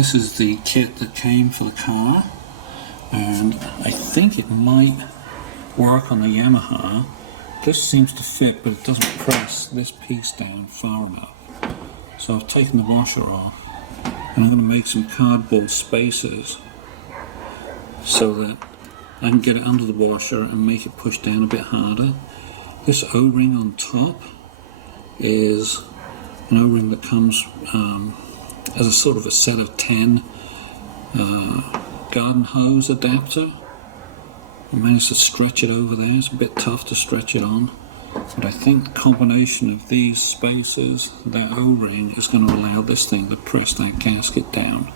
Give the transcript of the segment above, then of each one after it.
This is the kit that came for the car, and I think it might work on the Yamaha. This seems to fit, but it doesn't press this piece down far enough. So I've taken the washer off, and I'm going to make some cardboard spacers so that I can get it under the washer and make it push down a bit harder. This O-ring on top is an O-ring that comes as a sort of a set of 10 garden hose adapter. I managed to stretch it over there. It's a bit tough to stretch it on, but I think the combination of these spacers, that O-ring, is going to allow this thing to press that gasket down,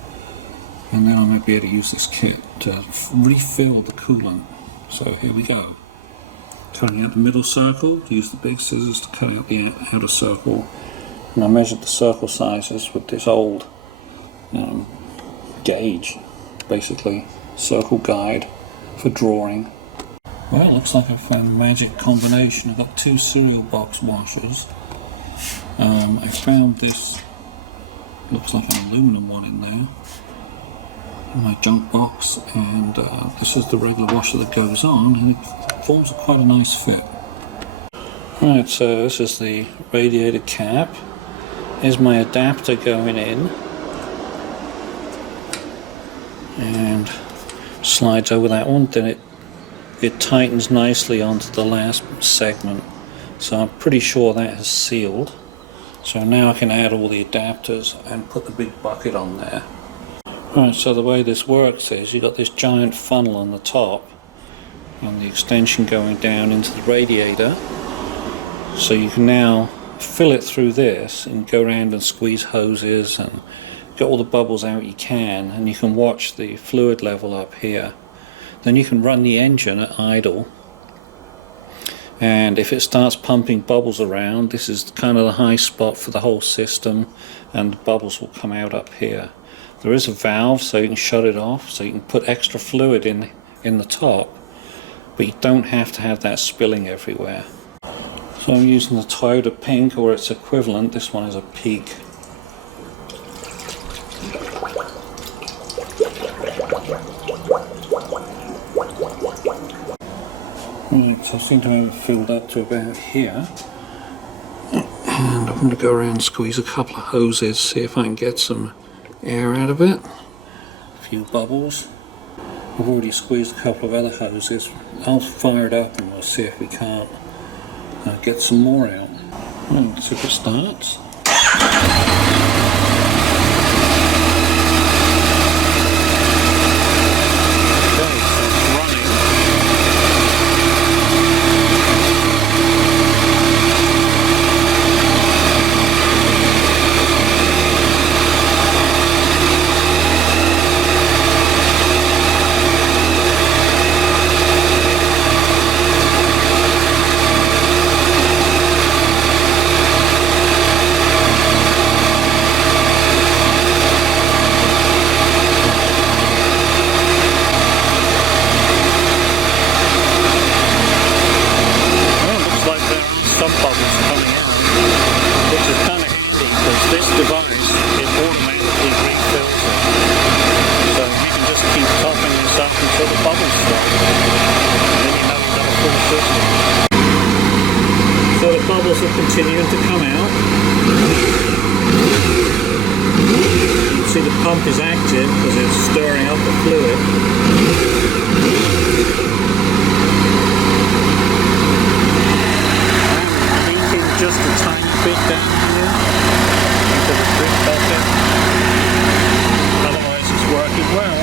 and then I might be able to use this kit to refill the coolant. So here we go. Cutting out the middle circle, use the big scissors to cut out the outer circle, and I measured the circle sizes with this old gauge, basically circle guide for drawing. Well, it looks like I found a magic combination. I've got 2 cereal box washers. I found this, looks like an aluminum one in there, in my junk box, and this is the regular washer that goes on, and it forms quite a nice fit. Right, so this is the radiator cap. Here's my adapter going in, and slides over that one, then it tightens nicely onto the last segment, so I'm pretty sure that has sealed. So now I can add all the adapters and put the big bucket on there. Right, so the way this works is you've got this giant funnel on the top and the extension going down into the radiator, so you can now fill it through this and go around and squeeze hoses and get all the bubbles out you can, and you can watch the fluid level up here. Then you can run the engine at idle, and if it starts pumping bubbles around, this is kind of the high spot for the whole system, and the bubbles will come out up here. There is a valve so you can shut it off, so you can put extra fluid in the top, but you don't have to have that spilling everywhere. So I'm using the Toyota Pink, or its equivalent. This one is a Peak. Right, so I seem to have it filled up to about here, and I'm going to go around and squeeze a couple of hoses, see if I can get some air out of it. A few bubbles. I've already squeezed a couple of other hoses. I'll fire it up and we'll see if we can't get some more out. Right, see if it starts. So the bubbles are continuing to come out. You can see the pump is active because it's stirring up the fluid. I'm leaking just a tiny bit down here into the drip bucket. Otherwise it's working well.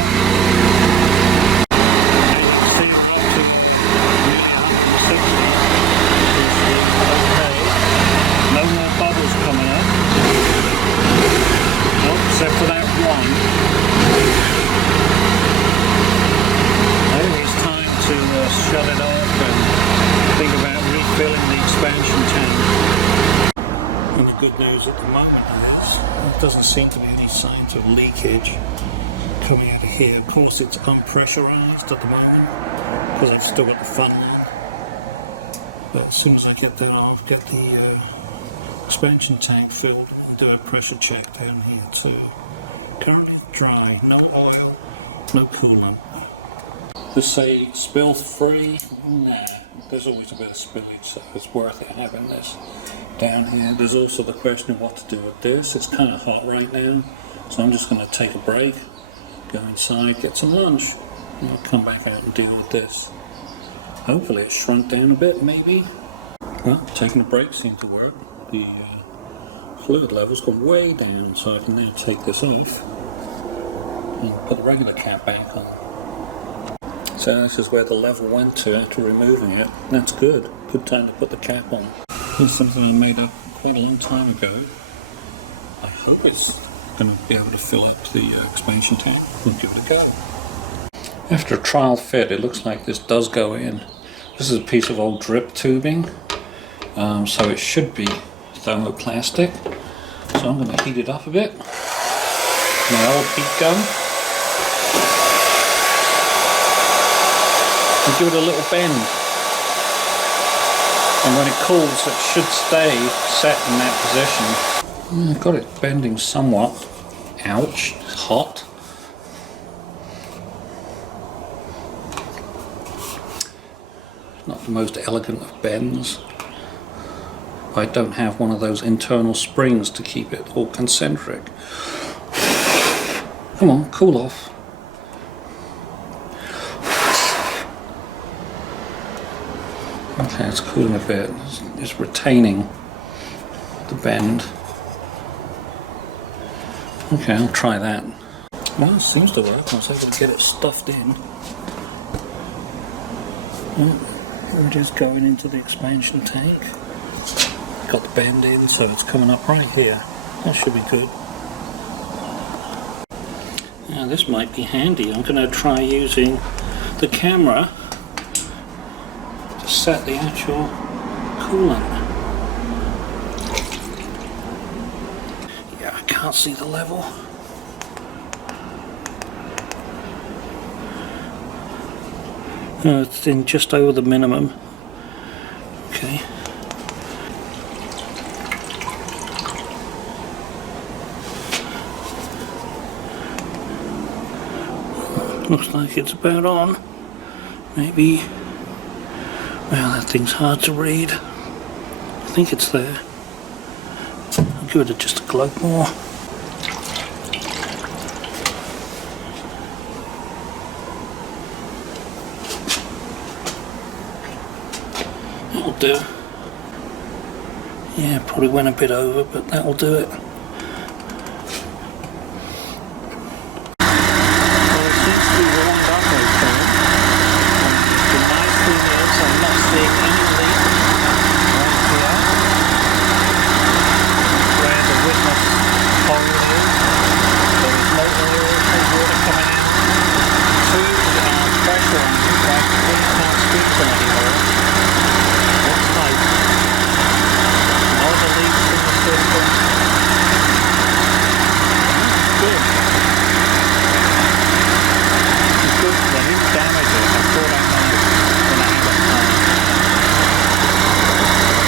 Except for that one. I think it's time to shut it off and think about refilling the expansion tank. And the good news at the moment is there doesn't seem to be any signs of leakage coming out of here. Of course it's unpressurized at the moment because I've still got the funnel in. But as soon as I get that off, get the expansion tank filled, do a pressure check down here too. Currently dry, no oil, no coolant. Just say spill free. Nah, there's always a bit of spillage, so it's worth it having this down here. There's also the question of what to do with this. It's kind of hot right now, so I'm just going to take a break, go inside, get some lunch, and I'll come back out and deal with this. Hopefully it's shrunk down a bit, maybe. Well, taking a break seemed to work. The fluid level's gone way down, so I can now take this off and put the regular cap back on. So this is where the level went to after removing it. That's good. Good time to put the cap on. Here's something I made up quite a long time ago. I hope it's going to be able to fill up the expansion tank. We'll give it a go. After a trial fit, it looks like this does go in. This is a piece of old drip tubing, so it should be thermoplastic. So I'm going to heat it up a bit. My old heat gun. And give it a little bend, and when it cools it should stay set in that position. I've got it bending somewhat. Ouch, it's hot. Not the most elegant of bends. I don't have one of those internal springs to keep it all concentric. Come on, cool off. Okay, it's cooling a bit. It's retaining the bend. Okay, I'll try that. Well, it seems to work. I was able to get it stuffed in. Here it is going into the expansion tank. Got the bend in, so it's coming up right here. That should be good. Now this might be handy. I'm going to try using the camera set the actual coolant. Yeah, I can't see the level. It's in just over the minimum. Okay. Looks like it's about on. Maybe. Well, that thing's hard to read. I think it's there. I'll give it just a globe more. That'll do. Yeah, probably went a bit over, but that'll do it.